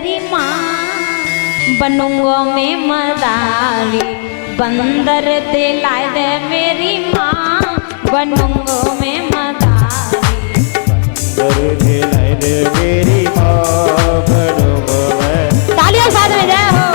मेरी माँ, बनूंगो मैं मदारी, बंदर दिलाए दे मेरी माँ, बनूंगो मैं मदारी, बंदर दिलाए दे मेरी माँ, बनूंगो मैं। तालियों साथ में जय हो।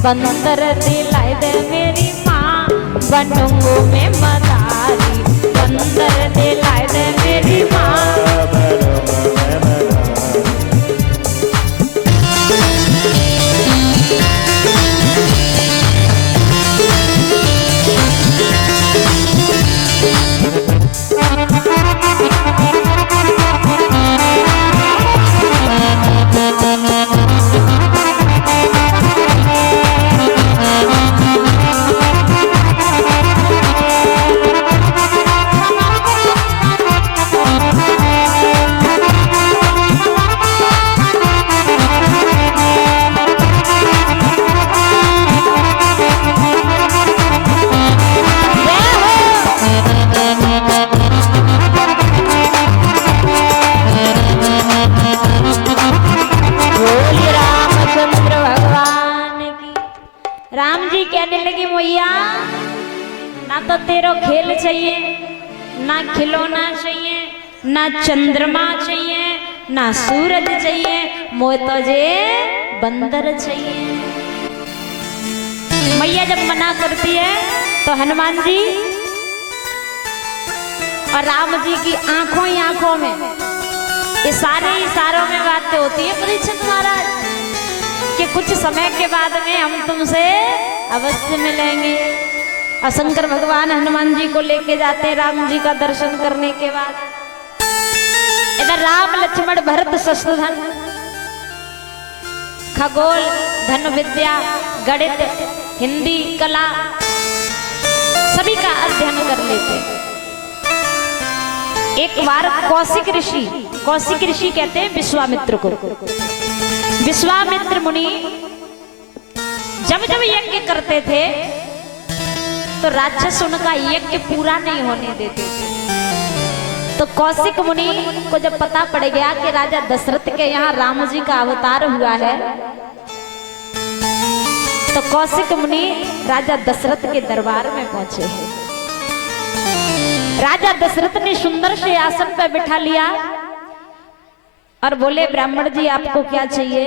बंदर दिलाए दे मेरी माँ, बनूंगो मैं मदारी, बंदर दिलाए दे मेरी माँ, बनूंगो मैं मदारी। राम जी कहने लगे मैया, ना तो तेरो खेल चाहिए, ना खिलौना चाहिए, ना चंद्रमा चाहिए, ना सूरज चाहिए, मोए तो जे बंदर चाहिए। मैया जब मना करती है तो हनुमान जी और राम जी की आंखों ही आंखों में, इशारे इशारों में बातें होती है परीक्षित महाराज कि कुछ समय के बाद में हम तुमसे अवश्य मिलेंगे। और शंकर भगवान हनुमान जी को लेके जाते राम जी का दर्शन करने के बाद। इधर राम लक्ष्मण भरत शत्रुघ्न खगोल धन विद्या गणित हिंदी कला सभी का अध्ययन कर लेते। एक बार कौशिक ऋषि कहते हैं विश्वामित्र को। विश्वामित्र मुनि जब जब यज्ञ करते थे तो राक्षस उनका यज्ञ पूरा नहीं होने देते थे। तो कौशिक मुनि को जब पता पड़ गया कि राजा दशरथ के यहाँ राम जी का अवतार हुआ है, तो कौशिक मुनि राजा दशरथ के दरबार में पहुंचे हैं। राजा दशरथ ने सुंदर से आसन पर बिठा लिया और बोले ब्राह्मण जी आपको क्या चाहिए,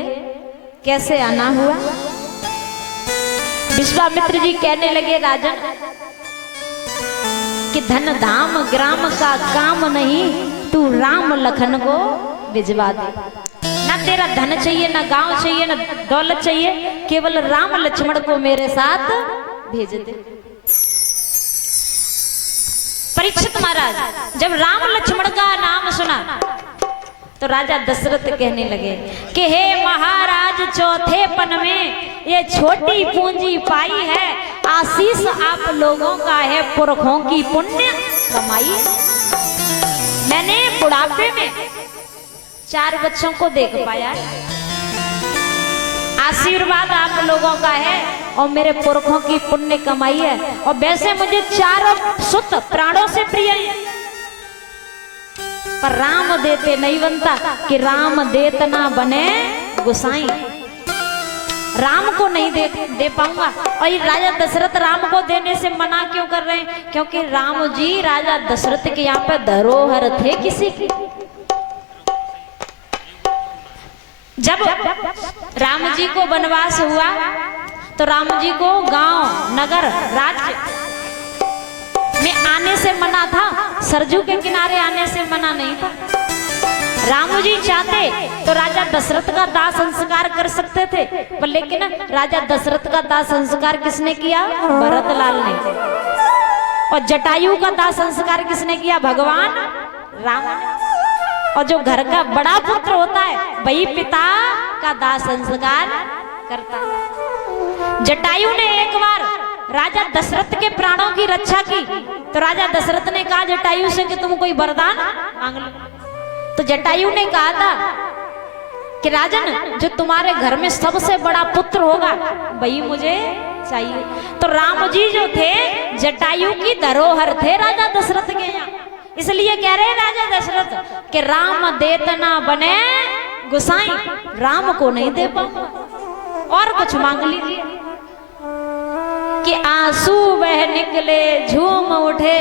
कैसे आना हुआ। विश्वामित्र जी कहने लगे राजन कि धन धाम ग्राम का काम नहीं, तू राम लखन को भिजवा दे। ना तेरा धन चाहिए, ना गांव चाहिए, ना दौलत चाहिए, केवल राम लक्ष्मण को मेरे साथ भेज दे। परीक्षित महाराज जब राम लक्ष्मण का नाम सुना तो राजा दशरथ कहने लगे कि हे महाराज, चौथे पन में ये छोटी पूंजी पाई है, आशीष आप लोगों का है, पुरखों की पुण्य कमाई। मैंने बुढ़ापे में 4 बच्चों को देख पाया, आशीर्वाद आप लोगों का है और मेरे पुरखों की पुण्य कमाई है। और वैसे मुझे 4 सुत प्राणों से प्रिय है, पर राम देते नहीं बनता कि राम देत ना बने गुसाई। राम को नहीं दे पाऊंगा। और ये राजा दशरथ राम को देने से मना क्यों कर रहे हैं? क्योंकि राम जी राजा दशरथ के यहाँ पे धरोहर थे किसी की। जब राम जी को वनवास हुआ तो राम जी को गांव नगर राज्य में आने से मना था, सरजू के किनारे आने से मना नहीं था। राम जी चाहते तो राजा दशरथ का दाह संस्कार कर सकते थे, पर लेकिन राजा दशरथ का दाह संस्कार किसने किया? भरतलाल ने। और जटायु का दाह संस्कार किसने किया? भगवान राम ने। और जो घर का बड़ा पुत्र होता है वही पिता का दाह संस्कार करता है। जटायु ने एक बार राजा दशरथ के प्राणों की रक्षा की तो राजा दशरथ ने कहा जटायु से कि तुम कोई वरदान मांग लो। तो जटायु ने कहा था कि राजन, जो तुम्हारे घर में सबसे बड़ा पुत्र होगा वही मुझे चाहिए। तो राम जी जो थे जटायु की धरोहर थे राजा दशरथ के यहाँ। इसलिए कह रहे राजा दशरथ कि राम देतना बने गुसाई, राम को नहीं दे पाऊंगा, और कुछ मांग लीजिए। कि आंसू बह निकले झूम उठे,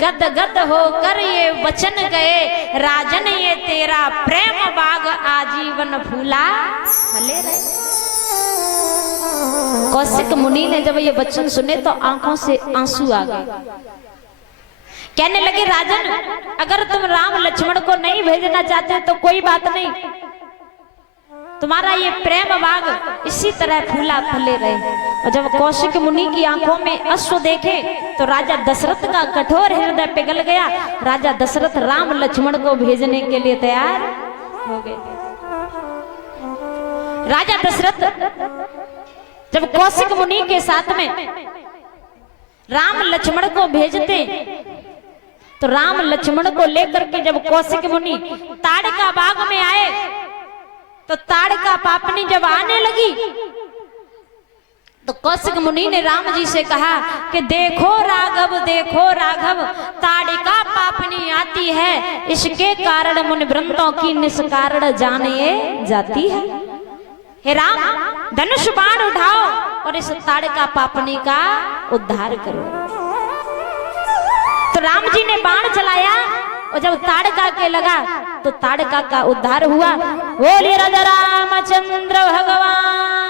गद गद होकर ये वचन गए, राजन ये तेरा प्रेम बाग आजीवन फूला फले रहे। कौशिक मुनि ने जब ये वचन सुने तो आंखों से आंसू आ गए। कहने लगे राजन, अगर तुम राम लक्ष्मण को नहीं भेजना चाहते तो कोई बात नहीं, तुम्हारा ये प्रेम बाग इसी तरह फूला फले रहे। और जब कौशिक मुनि की आंखों में अश्रु देखे तो राजा दशरथ का कठोर हृदय पिघल गया। राजा दशरथ राम लक्ष्मण को भेजने के लिए तैयार हो गए। राजा दशरथ जब कौशिक मुनि के साथ में राम लक्ष्मण को भेजते तो राम लक्ष्मण को लेकर के जब कौशिक मुनि ताड़का बाग में आए तो ताड़का पापनी जब आने लगी तो कौशिक मुनि ने राम जी से कहा कि देखो राघव, ताड़का पापनी आती है, इसके कारण मुनि वृंदों की निष्कारण जाने जाती है। हे राम, धनुष बाण उठाओ और इस ताड़का पापनी का उद्धार करो। तो राम जी ने बाण चलाया और जब ताड़का के लगा तो ताड़का का उद्धार हुआ। बोलिए राजा रामचंद्र भगवान